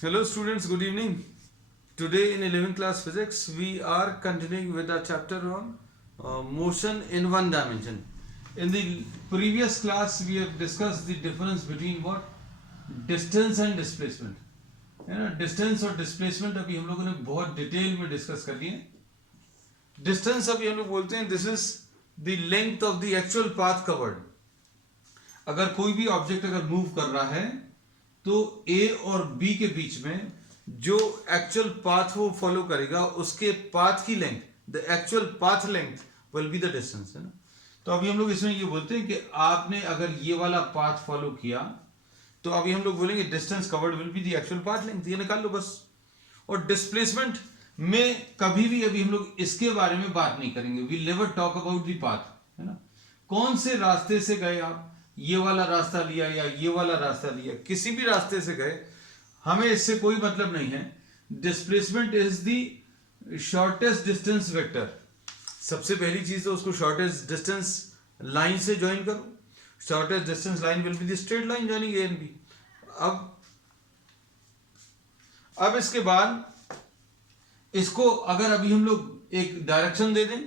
Hello students, good evening. Today in 11th class physics we are continuing with our chapter on motion in one dimension. In the previous class we have discussed the difference between what? Distance and displacement. है ना, distance और displacement अभी हम लोगों ने बहुत detail में discuss कर लिए. डिस्टेंस अभी हम लोग बोलते हैं this is the length of the actual path covered. अगर कोई भी ऑब्जेक्ट अगर मूव कर रहा है तो ए और बी के बीच में जो एक्चुअल पाथ वो फॉलो करेगा उसके पाथ की length, the actual path length will be the distance, है ना. तो अभी हम लोग इसमें ये बोलते हैं कि आपने अगर ये वाला पाथ फॉलो किया तो अभी हम लोग बोलेंगे distance covered will be the actual path length. ये निकाल लो बस. और डिस्प्लेसमेंट में कभी भी अभी हम लोग इसके बारे में बात नहीं करेंगे. We never talk about the path, है ना. कौन से रास्ते से गए आप, ये वाला रास्ता लिया या ये वाला रास्ता लिया, किसी भी रास्ते से गए, हमें इससे कोई मतलब नहीं है. Displacement is the shortest distance vector. सबसे पहली चीज तो उसको शॉर्टेस्ट डिस्टेंस लाइन से ज्वाइन करो. Shortest distance line will be the straight line joining A and B. अब इसके बाद इसको अगर अभी हम लोग एक डायरेक्शन दे दें,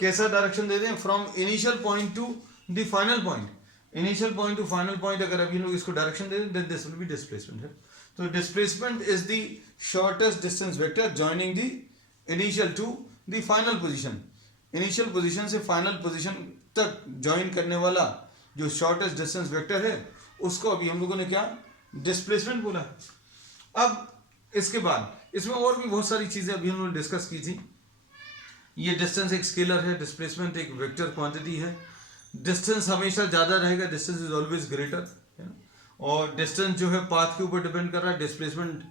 कैसा डायरेक्शन दे दें, from initial point to the final point, initial point to final point अगर अभी हम लोग इसको डायरेक्शन दे दें then this will be displacement है. तो displacement is the shortest distance vector joining the initial to the final position. Initial position से फाइनल पोजीशन तक ज्वाइन करने वाला जो शॉर्टेस्ट डिस्टेंस वेक्टर है उसको अभी हम लोगों ने क्या डिस्प्लेसमेंट बोला. अब इसके बाद इसमें और भी बहुत सारी चीजें अभी हम लोगों ने डिस्कस की थी. ये डिस्टेंस एक स्केलर है, डिस्प्लेसमेंट एक वेक्टर क्वांटिटी है. डिस्टेंस हमेशा ज्यादा रहेगा, डिस्टेंस इज ऑलवेज ग्रेटर, है ना. और डिस्टेंस जो है पाथ के ऊपर डिपेंड कर रहा है. Displacement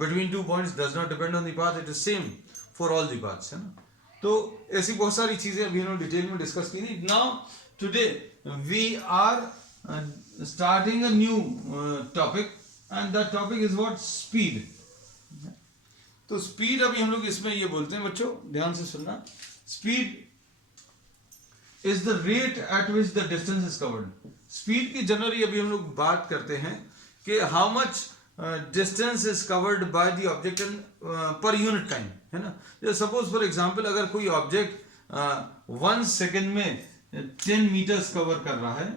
between two points does not depend on the path, it is same for all the paths, है ना. तो ऐसी बहुत सारी चीजें अभी हम लोग डिटेल में डिस्कस की थी. Now today we are starting a new topic and that topic is what? Speed. तो स्पीड अभी हम लोग इसमें ये बोलते हैं, बच्चों ध्यान से सुनना. Speed is the rate at which the distance is covered. Speed की जनरली अभी हम लोग बात करते हैं कि how much distance is covered by the object in पर यूनिट टाइम, है ना. सपोज फॉर एग्जांपल अगर कोई ऑब्जेक्ट 1 सेकेंड में 10 मीटर्स कवर कर रहा है,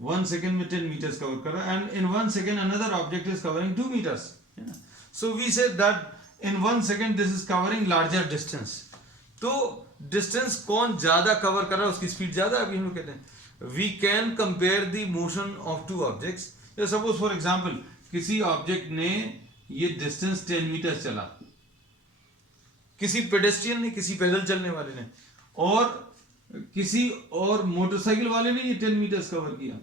1 सेकेंड में 10 मीटर्स कवर कर रहा है, and in 1 second another object is covering 2 metres, है ना. So we say that in 1 second this is covering larger distance. तो डिस्टेंस कौन ज्यादा कवर कर रहा है उसकी स्पीड ज्यादा अभी हम लोग कहते हैं. We can compare the motion of two objects. Suppose for example किसी ऑब्जेक्ट ने ये डिस्टेंस 10 मीटर चला, किसी पेडेस्ट्रियन ने, किसी पैदल चलने वाले ने, और किसी और मोटरसाइकिल वाले ने ये 10 मीटर्स कवर किया.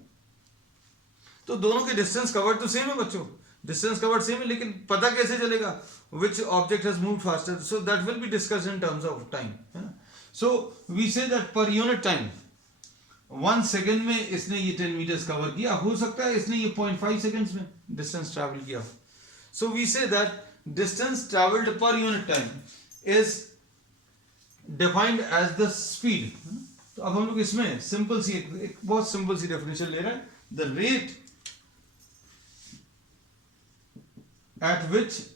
तो दोनों के डिस्टेंस कवर्ड तो सेम है बच्चों, डिस्टेंस कवर्ड सेम है, लेकिन पता कैसे चलेगा which object has moved faster? So that will be discussed in terms of time, है ना. So we say that per unit time 1 second में इसने ये 10 मीटर्स कवर किया, हो सकता है इसने ये 0.5 सेकेंड्स में डिस्टेंस ट्रैवल किया. So we say that distance traveled per unit time is defined as the speed. तो अब हम लोग इसमें सिंपल सी एक बहुत सिंपल सी डेफिनेशन ले रहे हैं. The rate at which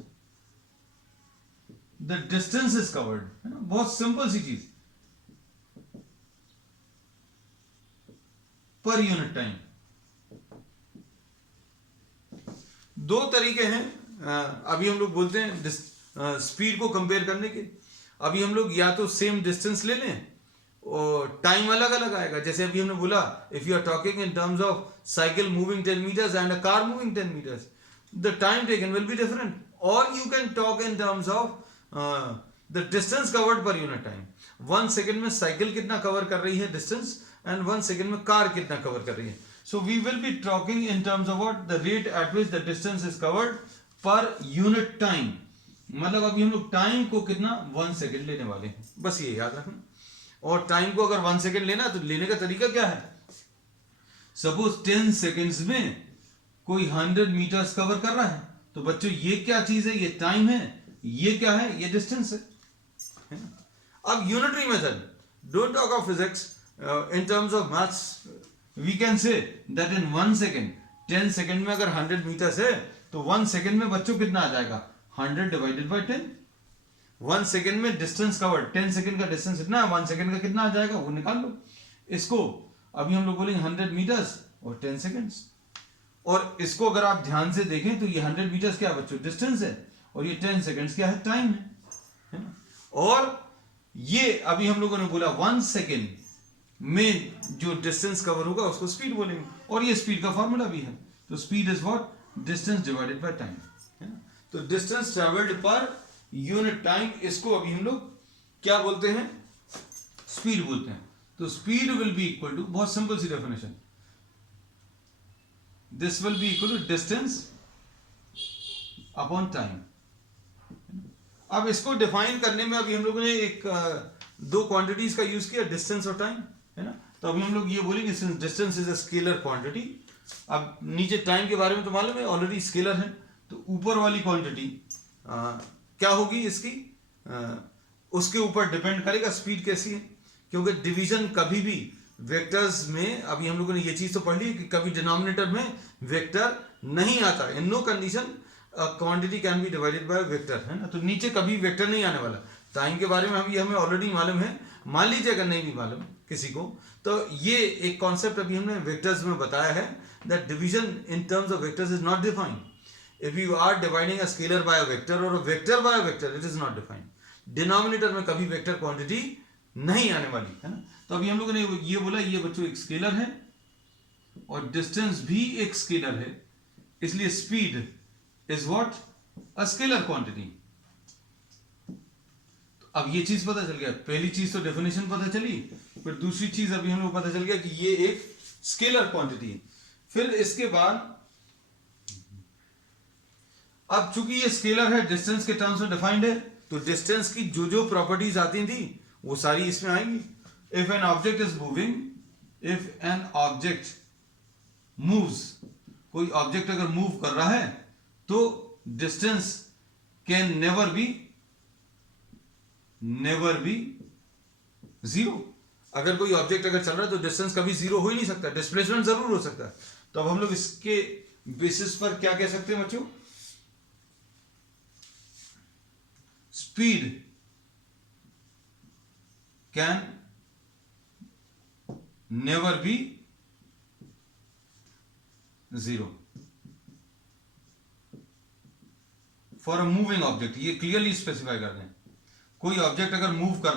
the distance is covered, है ना. बहुत सिंपल सी चीज, पर यूनिट टाइम. दो तरीके हैं अभी हम लोग बोलते हैं स्पीड को कंपेयर करने के. अभी हम लोग या तो सेम डिस्टेंस ले लें और टाइम अलग अलग आएगा. जैसे अभी हमने बोला if you are talking in terms of cycle moving 10 metres and a car moving 10 metres, the time taken will be different. और you can talk in terms of the distance covered per unit time. 1 second में cycle कितना cover कर रही है distance, and 1 second में car कितना cover कर रही है. So we will be talking in terms of what? The rate at which the distance is covered per unit time. मतलब अभी हम लोग टाइम को कितना 1 सेकेंड लेने वाले हैं, बस ये याद रखना. और टाइम को अगर 1 सेकेंड लेना तो लेने का तरीका क्या है? सपोज 10 सेकेंड्स में कोई 100 मीटर्स कवर कर रहा है, तो बच्चों ये क्या चीज है? ये टाइम है. ये क्या है? ये डिस्टेंस है ना. अब unitary method, don't talk of physics in terms of maths. We can say that in 1 second 10 second में अगर 100 मीटर्स है तो 1 सेकेंड में बच्चों कितना आ जाएगा 100 डिवाइडेड बाई 10। 1 सेकेंड में डिस्टेंस कवर्ड, 10 सेकेंड का डिस्टेंस इतना है, 1 सेकेंड का कितना आ जाएगा वो निकाल लो। इसको अभी हम लोग बोलेंगे 100 मीटर्स और 10 सेकेंड्स। और इसको अगर आप ध्यान से देखें तो ये 100 मीटर्स क्या बच्चों डिस्टेंस है, और ये 10 सेकेंड्स क्या है टाइम है ना। और ये अभी हम लोगों ने बोला 1 सेकेंड में जो डिस्टेंस कवर होगा उसको स्पीड बोलेंगे, और ये स्पीड का फॉर्मूला भी है। तो speed is what distance divided by time है ना। तो डिस्टेंस ट्रेवल्ड पर यूनिट टाइम, इसको अभी हम लोग क्या बोलते हैं स्पीड बोलते हैं। तो speed will be equal to, बहुत सिंपल सी definition, this will be equal to distance upon time. अब इसको डिफाइन करने में अभी हम लोगों ने एक दो क्वांटिटीज का यूज किया, डिस्टेंस और टाइम है ना। तो अभी हम लोग ये बोलेंगे distance is a scalar quantity. अब नीचे टाइम के बारे में तो मालूम है ऑलरेडी स्केलर है, तो ऊपर वाली क्वांटिटी क्या होगी इसकी, उसके ऊपर डिपेंड करेगा स्पीड कैसी है। क्योंकि डिवीजन कभी भी वेक्टर्स में, अभी हम लोगों ने ये चीज तो पढ़ ली कि कभी डिनोमिनेटर में वेक्टर नहीं आता, in no condition quantity can be divided by vector है ना। तो नीचे कभी वेक्टर नहीं आने वाला। टाइम के बारे में हमें ऑलरेडी मालूम है, मान लीजिए अगर नहीं भी मालूम किसी को, तो ये एक कॉन्सेप्ट अभी हमने वेक्टर्स में बताया है, that division in terms of vectors is not defined. If you are dividing a scalar by a vector और a vector by a vector, it is not defined. Denominator में कभी वेक्टर क्वांटिटी नहीं आने वाली है ना। तो अभी हम लोगों ने ये बोला ये बच्चों एक स्केलर है और डिस्टेंस भी एक स्केलर है, इसलिए speed is what a scalar quantity. अब ये चीज पता चल गया, पहली चीज तो डेफिनेशन पता चली, फिर दूसरी चीज अभी हम लोग पता चल गया कि ये एक स्केलर क्वांटिटी है। फिर इसके बाद अब चूंकि ये स्केलर है, डिस्टेंस के टर्म्स में डिफाइंड है, तो डिस्टेंस की जो जो प्रॉपर्टीज आती थी वो सारी इसमें आएंगी। If an object is moving, if an object moves, कोई ऑब्जेक्ट अगर मूव कर रहा है तो distance can never be zero. अगर कोई ऑब्जेक्ट अगर चल रहा है तो डिस्टेंस कभी जीरो हो ही नहीं सकता, डिस्प्लेसमेंट जरूर हो सकता है। तो अब हम लोग इसके बेसिस पर क्या कह सकते हैं बच्चों, speed can never be zero for a moving object. ये क्लियरली स्पेसिफाई कर दें। कोई ऑब्जेक्ट अगर मूव कर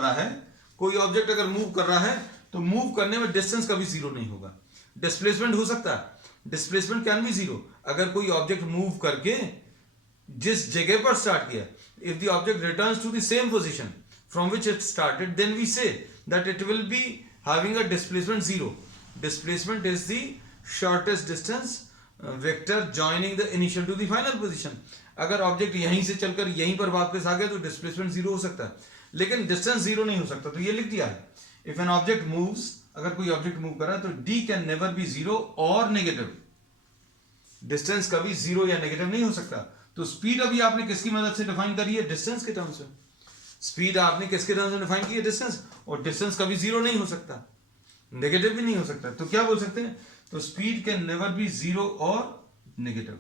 रहा है, तो मूव करने में डिस्टेंस कभी जीरो नहीं होगा। डिस्प्लेसमेंट हो सकता है, डिस्प्लेसमेंट कैन बी जीरो। अगर कोई ऑब्जेक्ट मूव करके जिस जगह पर स्टार्ट किया, if the object returns to the same position from which it started, then we say that it will be having a displacement zero. Displacement is the shortest distance vector joining the initial to the final position. अगर object यहीं से चलकर यहीं पर वापस आ गया तो displacement zero हो सकता है, लेकिन डिस्टेंस जीरो नहीं हो सकता। तो ये लिख दिया है, इफ एन ऑब्जेक्ट मूव्स, अगर कोई ऑब्जेक्ट मूव कर रहा है तो D can never be zero और नेगेटिव। डिस्टेंस कभी जीरो या नेगेटिव नहीं हो सकता। तो स्पीड अभी आपने किसकी मदद से डिफाइन करी है, डिस्टेंस के टर्म्स में। स्पीड आपने किसके टर्म्स में डिफाइन की है, डिस्टेंस। और डिस्टेंस कभी जीरो नहीं हो सकता, नेगेटिव भी नहीं हो सकता। तो क्या बोल सकते हैं, तो speed can never be zero और नेगेटिव।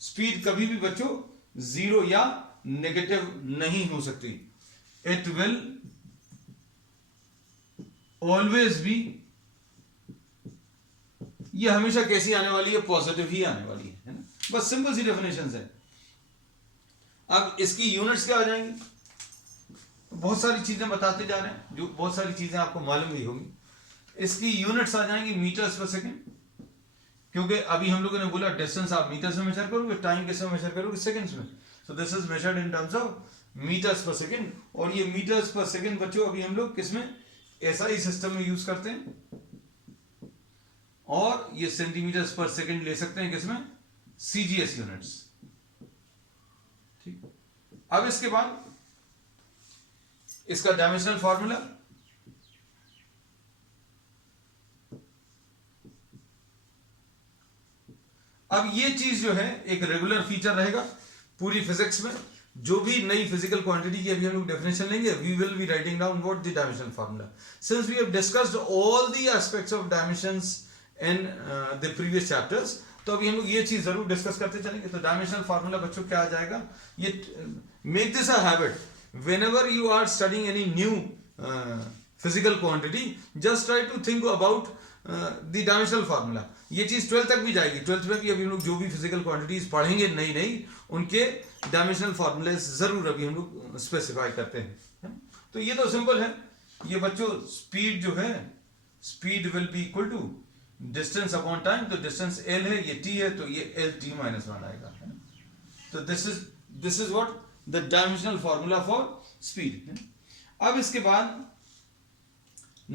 स्पीड कभी भी बच्चों जीरो या नेगेटिव नहीं हो सकती। इट विल ऑलवेज बी, ये हमेशा कैसी आने वाली है, पॉजिटिव ही आने वाली है ना। बस सिंपल सी डेफिनेशन है। अब इसकी यूनिट्स क्या आ जाएंगी, बहुत सारी चीजें बताते जा रहे हैं, जो बहुत सारी चीजें आपको मालूम भी होंगी। इसकी यूनिट्स आ जाएंगी मीटर्स पर सेकेंड, क्योंकि अभी हम लोगों ने बोला डिस्टेंस आप मीटर्स में मेजर करोगे, टाइम किस में मेजर करोगे, सेकंड्स में। So this is measured in terms of metres per second. और ये मीटर्स पर सेकेंड बच्चों अभी हम लोग किसमें, एसआई सिस्टम में यूज करते हैं, और ये सेंटीमीटर्स पर सेकेंड ले सकते हैं किसमें, सीजीएस यूनिट्स। ठीक, अब इसके बाद इसका डायमेंशनल फॉर्मूला, अब ये चीज जो है एक रेगुलर फीचर रहेगा पूरी फिजिक्स में। जो भी नई फिजिकल क्वांटिटी की अभी हम लोग डेफिनेशन लेंगे, we will be writing down what the dimensional formula. Since we have discussed all the aspects of dimensions in the previous chapters, तो अभी हम लोग ये चीज जरूर डिस्कस करते चलेंगे। तो डायमेंशनल फार्मूला बच्चों क्या आ जाएगा, ये make this a habit, whenever you are studying any new physical quantity, just try to think about the dimensional formula। ये चीज 12th तक भी जाएगी, 12th में भी अभी हम लोग जो भी फिजिकल क्वांटिटीज पढ़ेंगे नई नई, उनके डायमेंशनल फार्मूले जरूर अभी हम लोग स्पेसिफाई करते हैं। तो ये तो सिंपल है। ये बच्चों स्पीड जो है, speed will be equal to distance upon time. तो डिस्टेंस एल है, ये टी है, तो ये एल टी माइनस वन आएगा, है ना। तो this is what the dimensional formula for speed. अब इसके बाद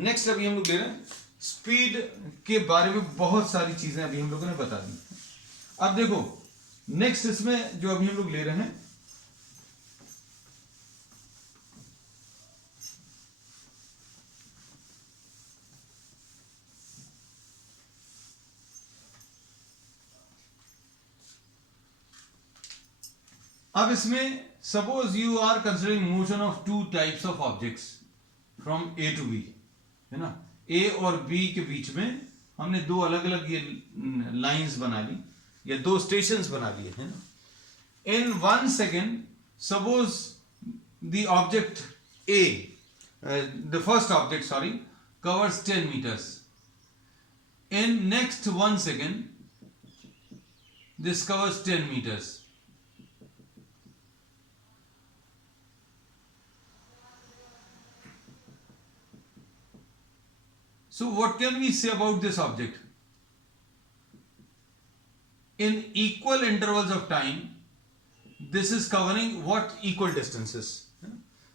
नेक्स्ट अभी हम लोग ले रहे हैं स्पीड के बारे में बहुत सारी चीजें अभी हम लोगों ने बता दी। अब देखो नेक्स्ट इसमें जो अभी हम लोग ले रहे हैं, अब इसमें suppose you are considering motion of two types of objects from A to B, है ना। ए और बी के बीच में हमने दो अलग अलग ये लाइंस बना ली, या दो स्टेशंस बना लिए, है ना। इन 1 second suppose the object A, the first object sorry, covers 10 meters. In next 1 second this covers 10 meters. So what can we say about this object? In equal intervals of time, this is covering what equal distances?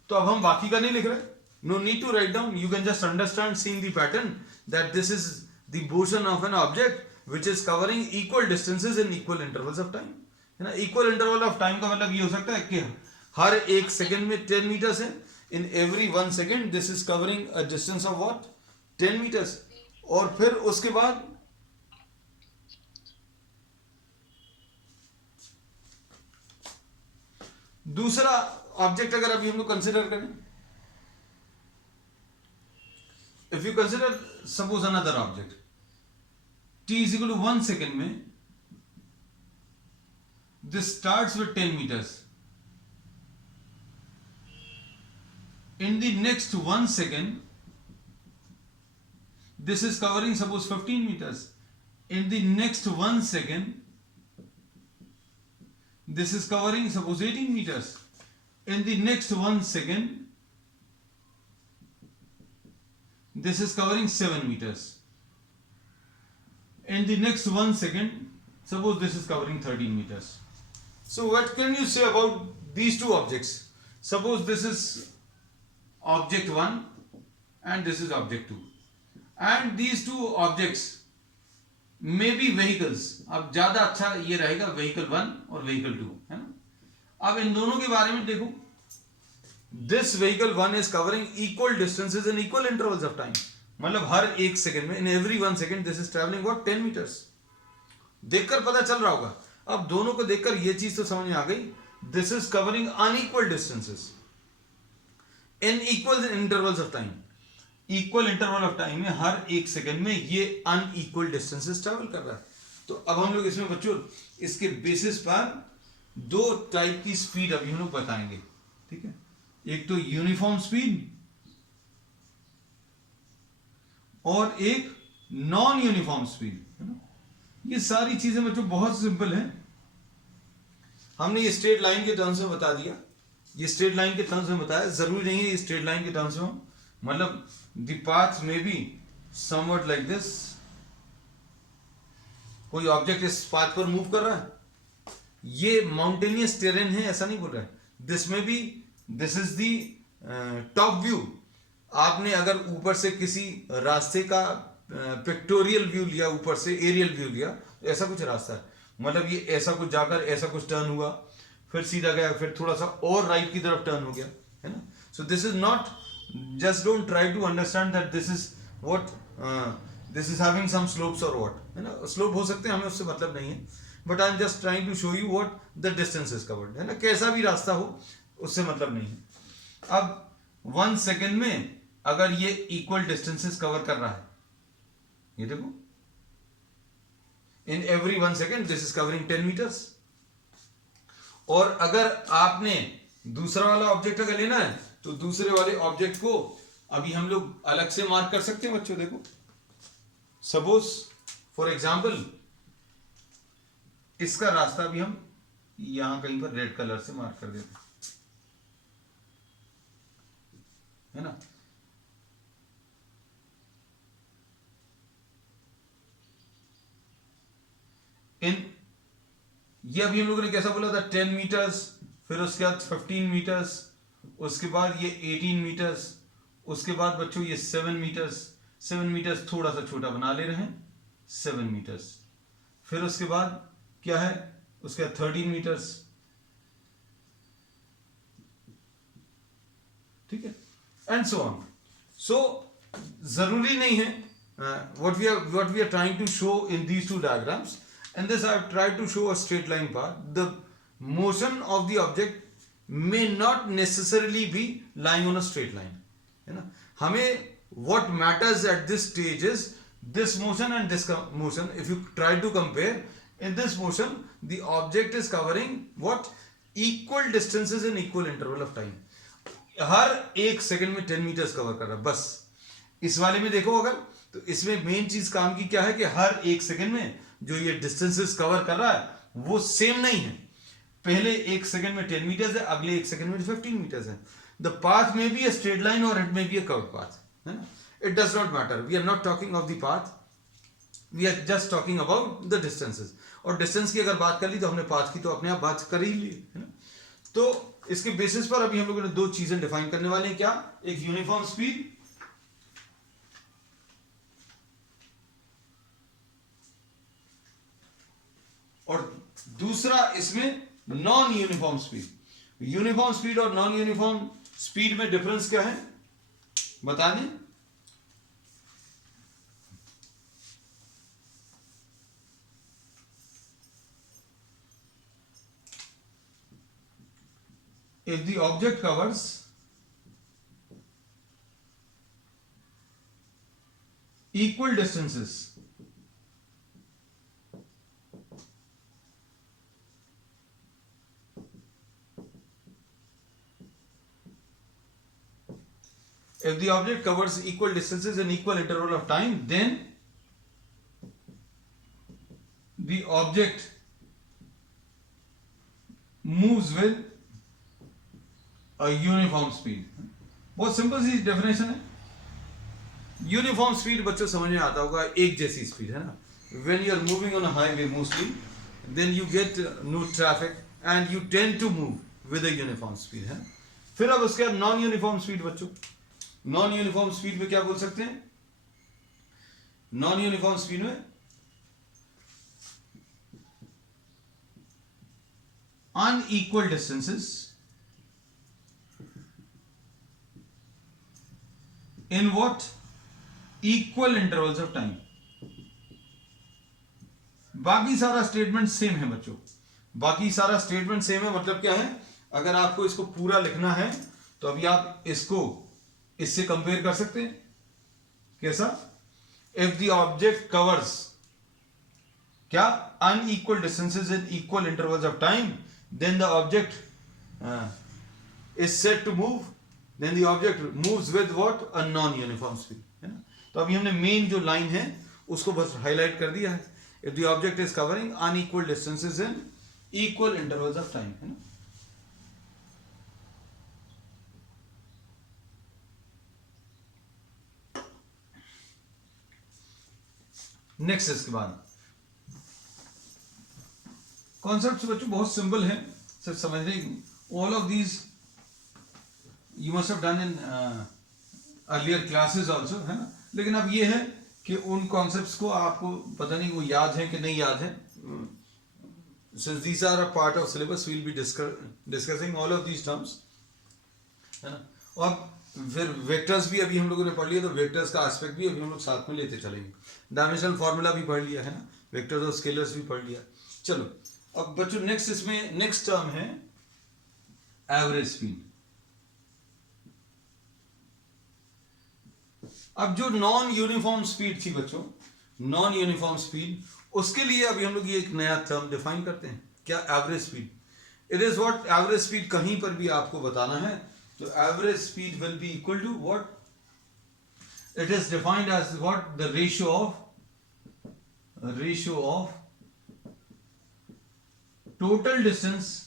तो अब हम बाकी का नहीं लिख रहे, no need to write down, you can just understand seeing the pattern that this is the motion of an object which is covering equal distances in equal intervals of time, है ना। equal interval of time का मतलब ये हो सकता है कि हर एक सेकेंड में 10 meters है, in every 1 second this is covering a distance of what, 10 meters। और फिर उसके बाद दूसरा ऑब्जेक्ट अगर अभी हम लोग कंसिडर करें, if you consider suppose another object, t is equal to 1 second में this starts with 10 meters, in the next 1 second this is covering suppose 15 meters, in the next 1 second this is covering suppose 18 meters, in the next 1 second this is covering 7 meters, in the next 1 second suppose this is covering 13 meters. So what can you say about these two objects? Suppose this is object 1 and this is object 2, and these two objects may be vehicles। अब ज्यादा अच्छा ये रहेगा vehicle 1 और vehicle 2, है ना। अब इन दोनों के बारे में देखो, this vehicle 1 is covering equal distances in equal intervals of time, मतलब हर एक सेकंड में, in every 1 second this is traveling what, 10 meters। देखकर पता चल रहा होगा। अब दोनों को देखकर ये चीज तो समझ में आ गई, this is covering unequal distances in equal intervals of time। Equal interval of time में हर एक सेकंड में ये अनइक्वल डिस्टेंसेस ट्रैवल कर रहा है। तो अब हम लोग इसमें बच्चों इसके बेसिस पर दो टाइप की स्पीड अभी हम लोग बताएंगे, ठीक है। एक तो यूनिफॉर्म स्पीड और एक नॉन यूनिफॉर्म स्पीड, है ना। ये सारी चीजें बच्चों बहुत सिंपल है। हमने ये स्ट्रेट लाइन के टर्म्स में बता दिया, ये स्ट्रेट लाइन के टर्म्स में बताया, जरूरी नहीं है ये स्ट्रेट लाइन के टर्म्स में, मतलब the path may be somewhat like this। कोई ऑब्जेक्ट इस पाथ पर मूव कर रहा है, ये माउंटेनियस टेरेन है ऐसा नहीं बोल रहा है, दिस में भी, this is the top view. आपने अगर ऊपर से किसी रास्ते का पिक्टोरियल व्यू लिया, ऊपर से एरियल व्यू लिया, तो ऐसा कुछ रास्ता है, मतलब ये ऐसा कुछ जाकर ऐसा कुछ टर्न हुआ, फिर सीधा गया, फिर थोड़ा सा और राइट की तरफ टर्न हो गया, है ना। सो this is not, just don't try to understand that this is what this is having some slopes or what, है ना। स्लोप हो सकते हैं, हमें उससे मतलब नहीं है, but I'm just trying to show you what the distance is covered, है ना। कैसा भी रास्ता हो उससे मतलब नहीं है। अब 1 सेकेंड में अगर ये इक्वल डिस्टेंसेस कवर कर रहा है, ये देखो in every 1 second, this is covering 10 metres. और अगर आपने दूसरा वाला ऑब्जेक्ट अगर लेना है तो दूसरे वाले ऑब्जेक्ट को अभी हम लोग अलग से मार्क कर सकते हैं बच्चों। देखो सपोज फॉर एग्जाम्पल इसका रास्ता भी हम यहां कहीं पर रेड कलर से मार्क कर देते है ना। ये अभी हम लोगों ने कैसा बोला था 10 मीटर्स, फिर उसके बाद 15 मीटर्स, उसके बाद ये 18 मीटर्स, उसके बाद बच्चों ये 7 मीटर्स। 7 मीटर्स थोड़ा सा छोटा बना ले रहे हैं 7 मीटर्स। फिर उसके बाद क्या है, उसके बाद 13 मीटर्स, ठीक है, एंड सो ऑन। सो जरूरी नहीं है what we are trying to show in these two diagrams, and this I have tried to show a straight line path. The motion of the object may not necessarily be lying on a straight line, है ना। हमें what matters at this stage is this motion and this motion. If you try to compare, in this motion the object is covering what equal distances in equal interval of time. Her 1 second में 10 metres cover कर रहा है बस। इस वाले में देखो अगर, तो इसमें मेन चीज काम की क्या है कि हर 1 सेकंड में जो ये डिस्टेंसेस कवर कर रहा है वो सेम नहीं है। पहले 1 सेकंड में 10 मीटर्स है, अगले 1 सेकंड में 15 मीटर्स है। The path may be a straight line और it may be a curved path, है ना। It does not matter, we are not talking of the path, we are just talking about the distances. और distance की अगर बात कर ली तो हमने पाथ की तो अपने आप बात कर ही ली, है ना। तो इसके बेसिस पर अभी हम लोगों ने 2 चीजें डिफाइन करने वाले हैं। क्या? एक यूनिफॉर्म स्पीड और दूसरा इसमें non uniform speed. Uniform speed और नॉन यूनिफॉर्म स्पीड में डिफरेंस क्या है बता दें। If the object covers equal distances if the object covers equal distances in equal interval of time, then the object moves with a uniform speed. बहुत simple सी definition है। Uniform speed बच्चों समझ में आता होगा, एक जैसी स्पीड, है ना। When you are moving on a highway mostly, then you get no traffic and you tend to move with a uniform speed, है ना। फिर अब उसके बाद नॉन यूनिफॉर्म स्पीड बच्चों, नॉन यूनिफॉर्म स्पीड में क्या बोल सकते हैं? नॉन यूनिफॉर्म स्पीड में unequal distances in what equal intervals of time। बाकी सारा स्टेटमेंट सेम है बच्चों, बाकी सारा स्टेटमेंट सेम है। मतलब क्या है, अगर आपको इसको पूरा लिखना है तो अभी आप इसको इससे कंपेयर कर सकते हैं। कैसा? इफ द ऑब्जेक्ट कवर्स क्या unequal distances in equal intervals of time, then the object is said to move, then the object moves with what? A non-uniform speed, है ना। तो अभी हमने मेन जो लाइन है उसको बस हाईलाइट कर दिया है। If the object is covering unequal distances in equal intervals of time, है ना। नेक्स्ट इसके बाद कॉन्सेप्ट बच्चों बहुत सिंपल है, सिर्फ समझने। All of these you must have done in earlier classes also, है ना। लेकिन अब ये है कि उन कॉन्सेप्ट्स को आपको पता नहीं वो याद है कि नहीं याद है। Since these are a part of syllabus, we will be discussing all of these terms, है ना। और फिर वेक्टर्स भी अभी हम लोगों ने पढ़ लिया, तो वेक्टर्स का एस्पेक्ट भी अभी हम लोग साथ में लेते चलेंगे। डायमेंशनल फार्मूला भी पढ़ लिया, है ना। वेक्टर्स और स्केलर्स भी पढ़ लिया। चलो अब बच्चों नेक्स्ट इसमें नेक्स्ट टर्म है एवरेज स्पीड। अब जो नॉन यूनिफॉर्म स्पीड थी बच्चों, नॉन यूनिफॉर्म स्पीड, उसके लिए अभी हम लोग ये एक नया टर्म डिफाइन करते हैं, क्या? Average speed. It is what average speed कहीं पर भी आपको बताना है तो average speed will be equal to what? It is defined as what? The ratio of total distance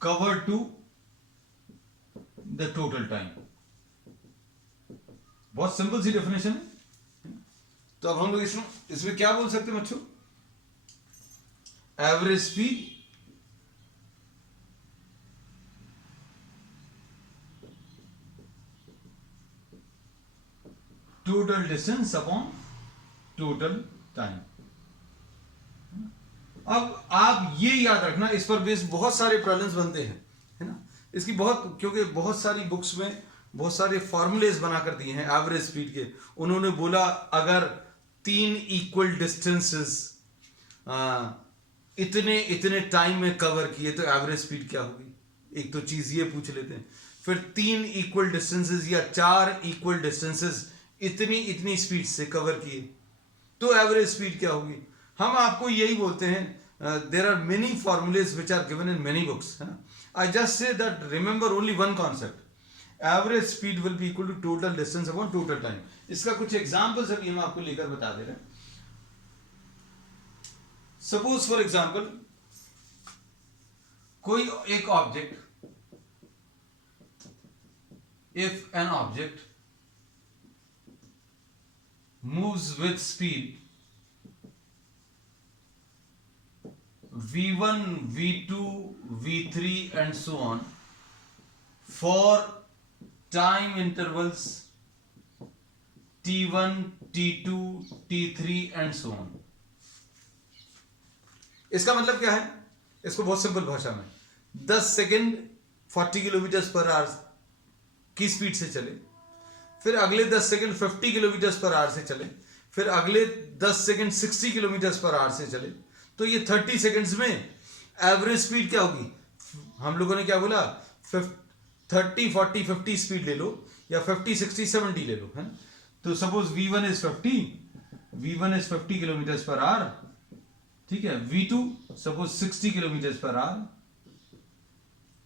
covered to the total time. बहुत सिंपल सी डेफिनेशन है. तो अब हम लोग इसमें क्या बोल सकते हैं बच्चों? Average speed total distance upon total time. अब आप ये याद रखना, इस पर बेस बहुत सारे प्रॉब्लम्स बनते हैं, है ना. इसकी बहुत, क्योंकि बहुत सारी बुक्स में बहुत सारे फॉर्मूलेज बना कर दिए हैं एवरेज स्पीड के. उन्होंने बोला अगर 3 इक्वल डिस्टेंसेस इतने इतने टाइम में कवर किए तो एवरेज स्पीड क्या होगी. एक तो चीज ये पूछ लेते हैं. फिर 3 इक्वल डिस्टेंसेस या 4 इक्वल डिस्टेंसेस इतनी इतनी स्पीड से कवर किए तो एवरेज स्पीड क्या होगी. हम आपको यही बोलते हैं, there are many formulae which are given in many books, है ना. I just say that remember only one concept, average speed will be equal to total distance upon total time. इसका कुछ एग्जांपल्स अभी हम आपको लेकर बता दे रहे हैं. सपोज फॉर एग्जांपल कोई एक object, if an object moves with speed v1, v2, v3 and so on for time intervals t1, t2, t3 and so on. इसका मतलब क्या है? इसको बहुत सिंपल भाषा में 10 सेकेंड 40 किलोमीटर पर आवर की स्पीड से चले, फिर अगले 10 सेकेंड 50 किलोमीटर पर आवर से चले, फिर अगले 10 सेकेंड 60 किलोमीटर पर आवर से चले, तो ये 30 सेकेंड्स में एवरेज स्पीड क्या होगी? हम लोगों ने क्या बोला? 30, 40, 50 स्पीड ले लो या 50, 60, 70 ले लो, है ना. तो suppose v1 is 50 kilometre per our, ठीक है. v2 suppose 60 kilometre per our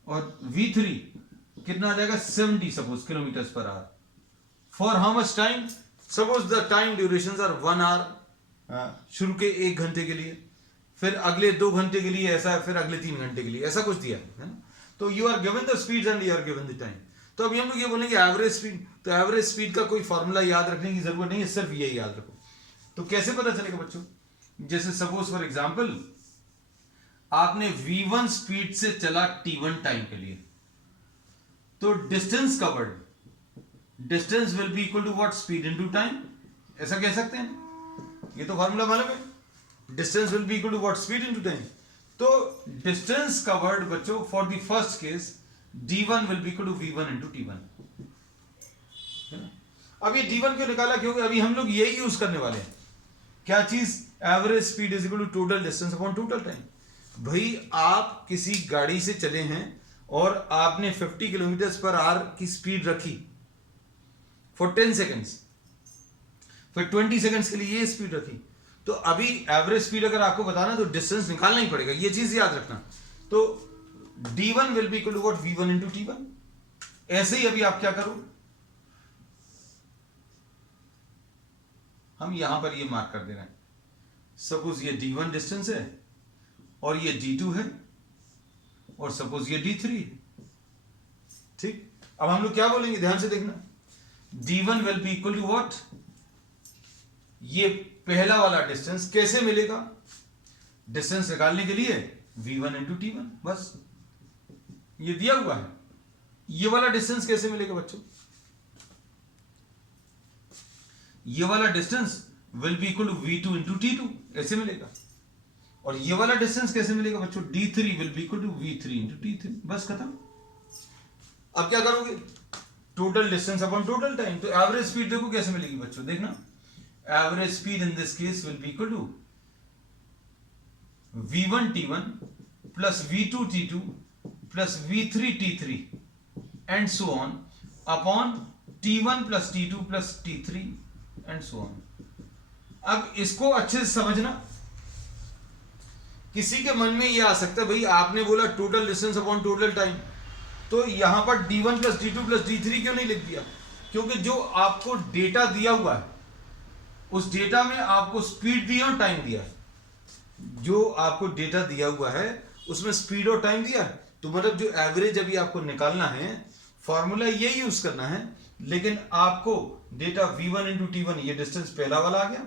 और v3 कितना आ जाएगा? 70 suppose kilometre per hour. For how much time? Suppose the time duration are 1 hour, शुरू के 1 घंटे के लिए, फिर अगले 2 घंटे के लिए ऐसा, फिर अगले 3 घंटे के लिए ऐसा कुछ दिया है ना. तो you are given the speed and you are given the time. तो अभी हम लोग ये बोलेंगे एवरेज स्पीड. तो एवरेज स्पीड का कोई फॉर्मूला याद रखने की जरूरत नहीं है, सिर्फ ये याद रखो. तो कैसे पता चलेगा बच्चों? जैसे सपोज फॉर एग्जांपल आपने v1 स्पीड से चला t1 टाइम के लिए, तो distance covered, distance will be equal to what? Speed into time. ऐसा कह सकते हैं, ये तो फॉर्मूला मालूम है. Distance will be equal to what? Speed into time. तो डिस्टेंस कवर्ड बच्चों for the first case d1 will be equal to v1 into t1. अब ये d1 क्यों निकाला? क्योंकि अभी हम लोग यही यूज करने वाले हैं. क्या चीज? Average speed is equal to total distance upon total time. भाई आप किसी गाड़ी से चले हैं और आपने 50 किलोमीटर पर आवर की स्पीड रखी फॉर 10 सेकेंड्स, फिर 20 सेकेंड्स के लिए ये स्पीड रखी, तो अभी एवरेज स्पीड अगर आपको बताना तो डिस्टेंस निकालना ही पड़ेगा. ये चीज याद रखना. तो d1 will be equal to what? v1 into t1. ऐसे ही अभी आप क्या करो, हम यहां पर ये मार्क कर दे रहे हैं. सपोज ये d1 डिस्टेंस है और ये d2 है और सपोज ये d3 है. ठीक. अब हम लोग क्या बोलेंगे? ध्यान से देखना. d1 will be equal to what? ये पहला वाला डिस्टेंस कैसे मिलेगा? डिस्टेंस निकालने के लिए v1 इंटू t1, बस ये दिया हुआ है. ये वाला डिस्टेंस कैसे मिलेगा बच्चों? ये वाला distance will be equal to v2 into t2, ऐसे मिलेगा. और ये वाला डिस्टेंस कैसे मिलेगा बच्चों? d3 will be equal to v3 into t3, बस खत्म. अब क्या करोगे? Total distance upon total time. तो एवरेज स्पीड देखो कैसे मिलेगी बच्चों, देखना. Average speed in this case will be equal to v1 t1 plus v2 t2 plus v3 t3 and so on upon t1 plus t2 plus t3 and so on. अब इसको अच्छे से समझना। किसी के मन में ये आ सकता है भाई आपने बोला total distance upon total time, तो यहां पर d1 plus d2 plus d3 क्यों नहीं लिख दिया? क्योंकि जो आपको डेटा दिया हुआ है उस डेटा में आपको स्पीड दिया और टाइम दिया है। जो आपको डेटा दिया हुआ है उसमें स्पीड और टाइम दिया है, तो मतलब जो एवरेज अभी आपको निकालना है फॉर्मूला ये यूज करना है। लेकिन आपको data v1 into T one ये डिस्टेंस पहला वाला आ गया,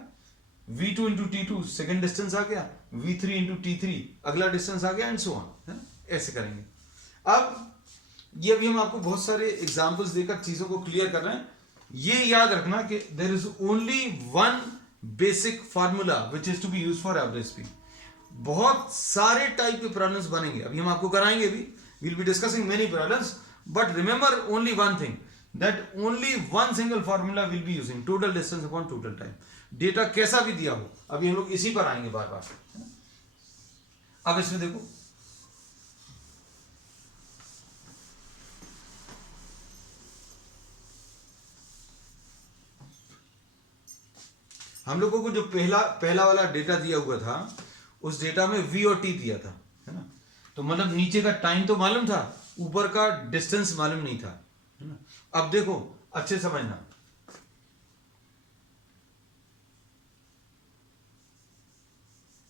v2 into T two second distance आ गया, v3 इंटू टी3 अगला डिस्टेंस आ गया, एंड सो ऑन। ऐसे करेंगे। अब ये अभी हम आपको बहुत सारे एग्जांपल्स देकर चीजों को क्लियर कर रहे हैं। ये याद रखना कि there is only one basic formula which is to be use for average speed. बहुत सारे टाइप के प्रॉब्लम्स बनेंगे, अभी हम आपको कराएंगे भी, will be discussing many problems, but remember only one thing, that only one single formula will be using total distance upon total time. Data कैसा भी दिया हो, अभी हम लोग इसी पर आएंगे बार बार। अब इसमें देखो, हम लोगों को जो पहला वाला डेटा दिया हुआ था उस डेटा में v और t दिया था, है ना। तो मतलब नीचे का टाइम तो मालूम था, ऊपर का डिस्टेंस मालूम नहीं था, है ना। अब देखो अच्छे समझना,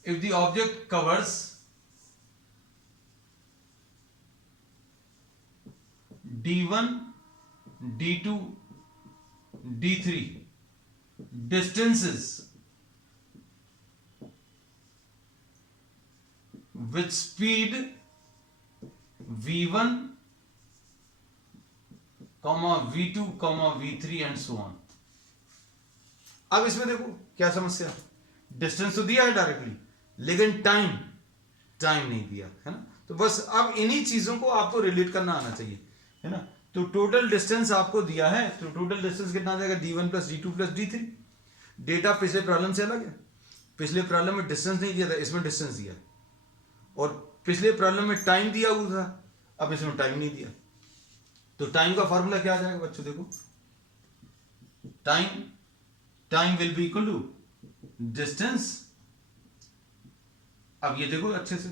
if the object covers d1 d2 d3 distances with speed v1, v2, v3 and so on। अब इसमें देखो क्या समस्या, डिस्टेंस तो दिया है डायरेक्टली, लेकिन टाइम नहीं दिया, है ना। तो बस अब इन्हीं चीजों को आपको रिलेट करना आना चाहिए, है ना। तो टोटल डिस्टेंस आपको दिया है, तो टोटल डिस्टेंस कितना आ जाएगा, d1 plus d2 plus d3। Data पिछले प्रॉब्लम से अलग है, पिछले प्रॉब्लम में डिस्टेंस नहीं दिया था, इसमें डिस्टेंस दिया, और पिछले प्रॉब्लम में टाइम दिया हुआ था, अब इसमें टाइम नहीं दिया। तो टाइम का फॉर्मूला क्या आ जाएगा बच्चों, देखो time will be equal to distance. अब ये देखो अच्छे से,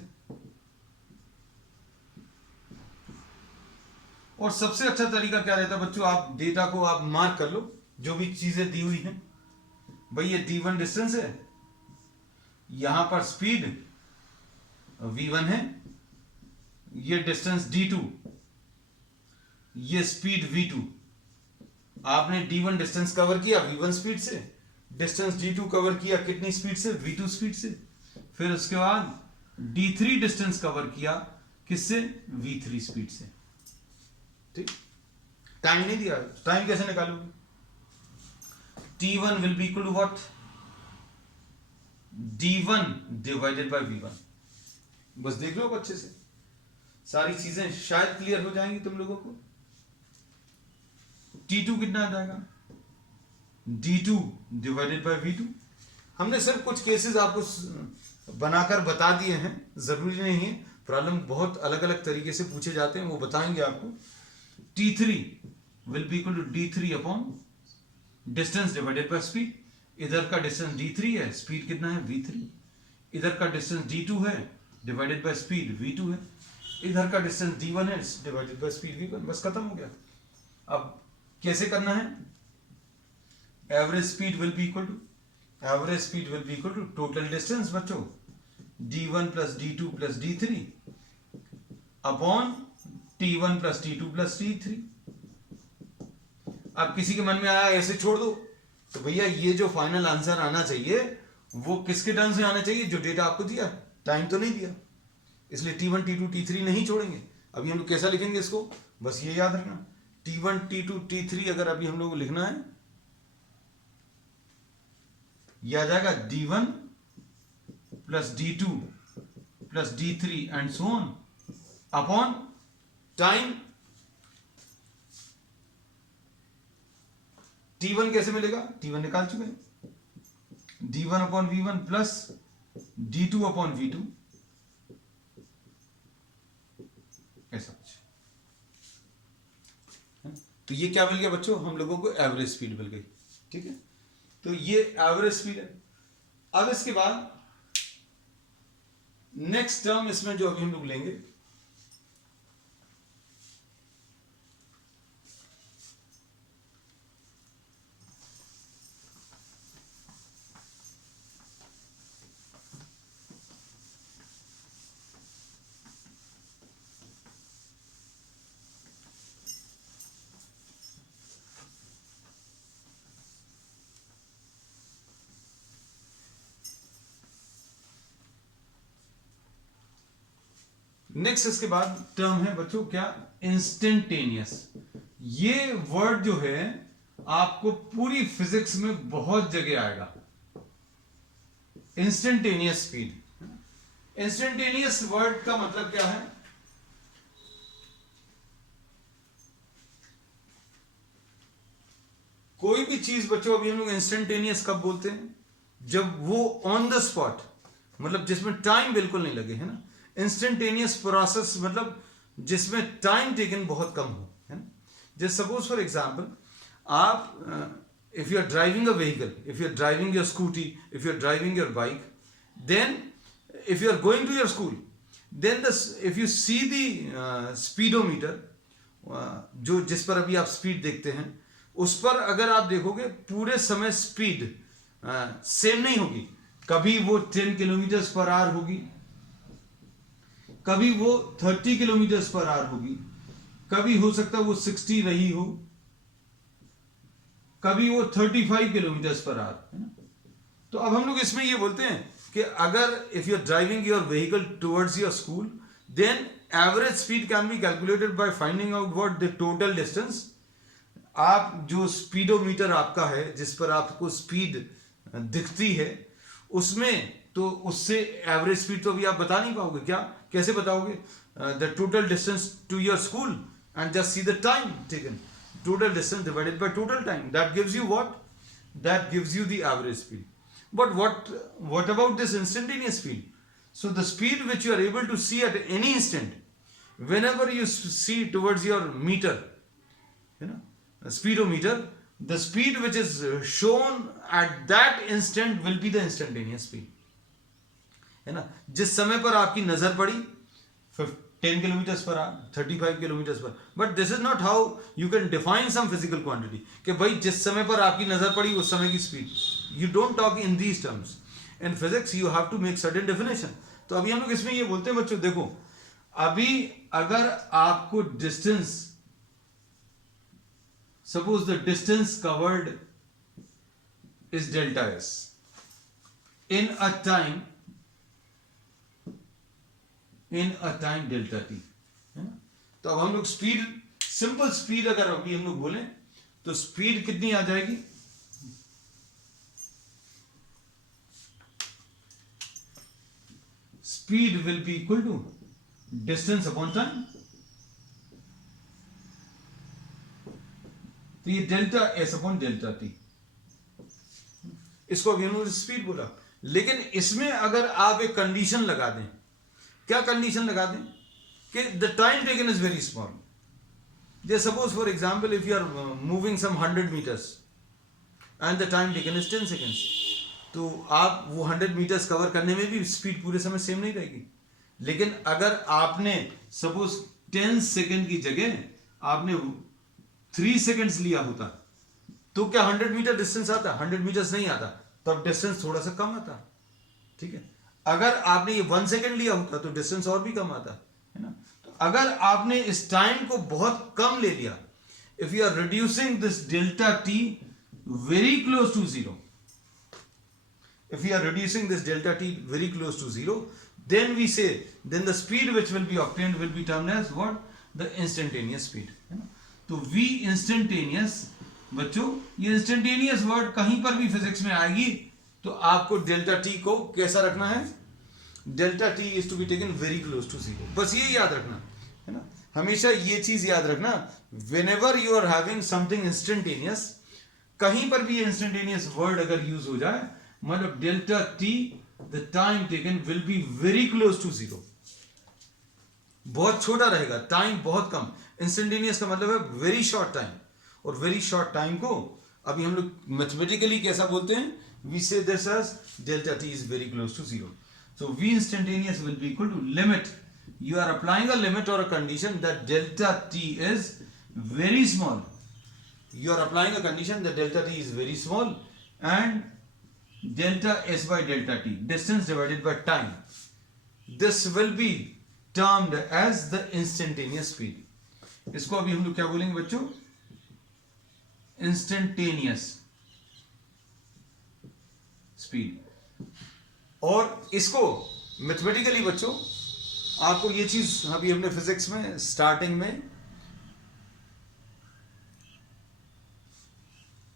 और सबसे अच्छा तरीका क्या रहता है बच्चों, आप डेटा को आप मार्क कर लो, जो भी चीजें दी हुई हैं। भाई ये d1 डिस्टेंस है, यहां पर स्पीड v1 है, ये डिस्टेंस d2, ये स्पीड v2। आपने d1 डिस्टेंस कवर किया v1 स्पीड से, डिस्टेंस d2 कवर किया कितनी स्पीड से, v2 स्पीड से, फिर उसके बाद d3 डिस्टेंस कवर किया किससे, v3 स्पीड से। ठीक, टाइम नहीं दिया, टाइम कैसे निकालोगे, t1 will be equal to what, d1 divided by v1। बस देख लो अच्छे से, सारी चीजें शायद क्लियर हो जाएंगी तुम लोगों को। t2 कितना आ जाएगा, d2 डिवाइडेड बाय v2। हमने सिर्फ कुछ केसेस आपको बनाकर बता दिए हैं, जरूरी नहीं है, प्रॉब्लम बहुत अलग अलग तरीके से पूछे जाते हैं, वो बताएंगे आपको। t3 will be equal to d3 upon distance divided by speed. इधर का डिस्टेंस d3 है, स्पीड कितना है v3, इधर का डिस्टेंस d2 है डिवाइडेड बाय स्पीड v2 है, इधर का डिस्टेंस d1 है डिवाइडेड बाय स्पीड v1। बस खत्म हो गया। अब कैसे करना है, average speed will be equal to total distance बच्चों d1 plus d2 plus d3 upon t1 plus t2 plus t3। अब किसी के मन में आया ऐसे छोड़ दो, तो भैया ये जो फाइनल आंसर आना चाहिए वो किसके टर्म्स में आना चाहिए, जो डेटा आपको दिया, टाइम तो नहीं दिया, इसलिए t1 t2 t3 नहीं छोड़ेंगे। अभी हम लोग कैसा लिखेंगे इसको, बस ये याद रखना, t1 t2 t3 अगर अभी हम लोग को लिखना है, ये आ जाएगा d1 plus d2 plus d3 and so on upon time. t1 कैसे मिलेगा, t1 निकाल चुके हैं, d1 upon v1 plus d2 upon v2, ऐसा कुछ। तो ये क्या मिल गया बच्चों, हम लोगों को एवरेज स्पीड मिल गई। ठीक है, तो ये एवरेज स्पीड है। अब इसके बाद नेक्स्ट टर्म इसमें जो अभी हम लोग लेंगे, नेक्स्ट इसके बाद टर्म है बच्चों क्या, इंस्टेंटेनियस। ये वर्ड जो है आपको पूरी फिजिक्स में बहुत जगह आएगा, इंस्टेंटेनियस स्पीड। इंस्टेंटेनियस वर्ड का मतलब क्या है, कोई भी चीज बच्चों, अभी हम लोग इंस्टेंटेनियस कब बोलते हैं, जब वो ऑन द स्पॉट, मतलब जिसमें टाइम बिल्कुल नहीं लगे, है ना। इंस्टेंटेनियस प्रोसेस मतलब जिसमें टाइम टेकन बहुत कम हो, है ना। जैसे सपोज फॉर एग्जांपल, आप if you are driving a vehicle, if you are driving your scooty, if you are driving your bike, then if you are going to your school, then if you see the speedometer, जो जिस पर अभी आप speed देखते हैं, उस पर अगर आप देखोगे पूरे समय स्पीड सेम नहीं होगी। कभी वो 10 किलोमीटर पर आवर होगी, कभी वो 30 किलोमीटर पर आवर होगी, कभी हो सकता है वो 60 रही हो, कभी वो 35 किलोमीटर पर आवर, है ना। तो अब हम लोग इसमें ये बोलते हैं कि अगर if you are driving your vehicle towards your school, then average speed can be calculated by finding out what the total distance. आप जो स्पीडोमीटर आपका है, जिस पर आपको स्पीड दिखती है, उसमें तो उससे एवरेज स्पीड तो अभी आप बता नहीं पाओगे। क्या, कैसे बताओगे? The total distance to your school and just see the time taken, total distance divided by total time, that gives you what, that gives you the average speed. But what about this instantaneous speed? So the speed which you are able to see at any instant, whenever you see towards your meter, you know, a speedometer, the speed which is shown at that instant will be the instantaneous speed, है ना। जिस समय पर आपकी नजर पड़ी 10 kilometre per hour, 35 kilometre per, but this is not how you can define some physical quantity कि भाई जिस समय पर आपकी नजर पड़ी उस समय की speed. You don't talk in these terms in physics, you have to make certain definition. तो अभी हम लोग इसमें ये बोलते हैं बच्चों, देखो अभी अगर आपको distance, suppose the distance covered is delta S in a time delta T, है ना। तो अब हम लोग स्पीड, सिंपल स्पीड अगर अभी हम लोग बोलें तो स्पीड कितनी आ जाएगी, speed will be equal to distance upon time. तो ये delta S upon delta T, इसको अभी हमने स्पीड बोला। लेकिन इसमें अगर आप एक कंडीशन लगा दें, क्या कंडीशन लगा दें कि the time taken is very small. जैसे suppose for example, if you are moving some 100 metres and the time taken is 10 seconds, तो आप वो 100 मीटर्स कवर करने में भी स्पीड पूरे समय सेम नहीं रहेगी। लेकिन अगर आपने सपोज 10 सेकेंड की जगह आपने 3 सेकेंड्स लिया होता, तो क्या 100 मीटर डिस्टेंस आता? 100 मीटर्स नहीं आता, तब डिस्टेंस थोड़ा सा कम आता, ठीक है। अगर आपने ये 1 सेकेंड लिया होता तो डिस्टेंस और भी कम आता, है ना। तो अगर आपने इस टाइम को बहुत कम ले लिया, if you are reducing this delta T very close to zero, if we are reducing this delta t very close to zero, then we say, then the speed which will be obtained will be termed as what? The instantaneous speed, है ना। तो v instantaneous, बच्चों ये instantaneous word कहीं पर भी physics में आएगी तो आपको डेल्टा टी को कैसा रखना है? Delta T is to be taken very close to zero, बस ये याद रखना, है ना। हमेशा ये चीज याद रखना, whenever you are having something instantaneous, कहीं पर भी इंस्टेंटेनियस वर्ड अगर यूज हो जाए, मतलब delta T the time taken will be very close to zero, बहुत छोटा रहेगा, टाइम बहुत कम। इंस्टेंटेनियस का मतलब है वेरी शॉर्ट टाइम, और वेरी शॉर्ट टाइम को अभी हम लोग मैथमेटिकली कैसा बोलते हैं we say this as delta t is very close to 0. So v instantaneous will be equal to limit. You are applying a limit or a condition that delta t is very small. You are applying a condition that delta t is very small and delta s by delta t, distance divided by time. This will be termed as the instantaneous speed. इसको अभी हम लोग क्या बोलेंगे बच्चों? Instantaneous speed. और इसको mathematically बच्चों आपको ये चीज अभी हमने फिजिक्स में स्टार्टिंग में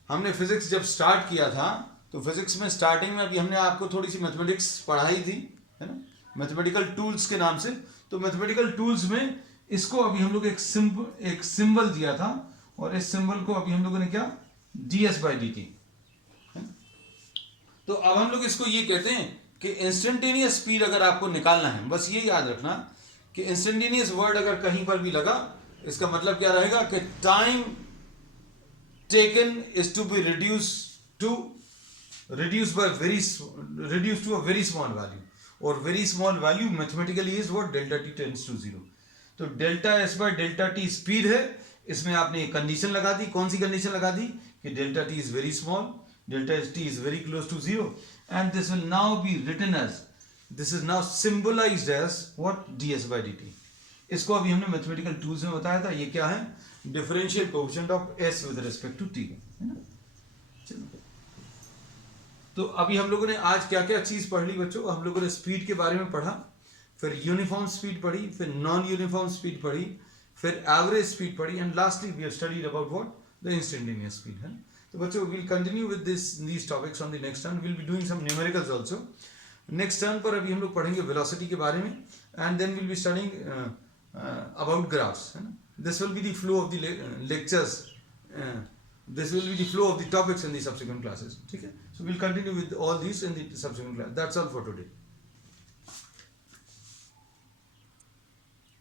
हमने फिजिक्स जब स्टार्ट किया था तो फिजिक्स में स्टार्टिंग में अभी हमने आपको थोड़ी सी मैथमेटिक्स पढ़ाई थी, है ना, मैथमेटिकल टूल्स के नाम से. तो मैथमेटिकल टूल्स में इसको अभी हम लोग एक सिंबल दिया था और इस सिंबल को अभी हम लोगों ने क्या ds बाई डी टी. तो अब हम लोग इसको ये कहते हैं कि इंस्टेंटेनियस स्पीड अगर आपको निकालना है, बस ये याद रखना कि इंस्टेंटेनियस वर्ड अगर कहीं पर भी लगा इसका मतलब क्या रहेगा कि time taken is to be reduced to a very small value, और very small value mathematically is what delta t tends to 0. तो delta S by delta T speed है. इसमें आपने एक कंडीशन लगा दी. कौन सी कंडीशन लगा दी? कि delta T is very small, delta S T is very close to 0, and this will now be written as, this is now symbolised as what ds by dt. इसको अभी हमने मैथमेटिकल टूल्स में बताया था. ये क्या है? Differential coefficient of s with respect to t, है ना. चलो, तो अभी हम लोगों ने आज क्या क्या चीज पढ़ ली बच्चों? हम लोगों ने स्पीड के बारे में पढ़ा, फिर यूनिफॉर्म स्पीड पढ़ी, फिर नॉन यूनिफॉर्म स्पीड पढ़ी, फिर एवरेज स्पीड पढ़ी, and lastly we have studied about what the instantaneous speed, है. तो बच्चों will continue with these topics on the next turn. Will be doing some numericals also. Next turn पर अभी हम लोग पढ़ेंगे वेलोसिटी के बारे में, and then will be studying about graphs, है ना. This will be the flow of the lectures, this will be the flow of the topics in the subsequent classes. Okay, so we'll continue with all these in the subsequent class. That's all for today.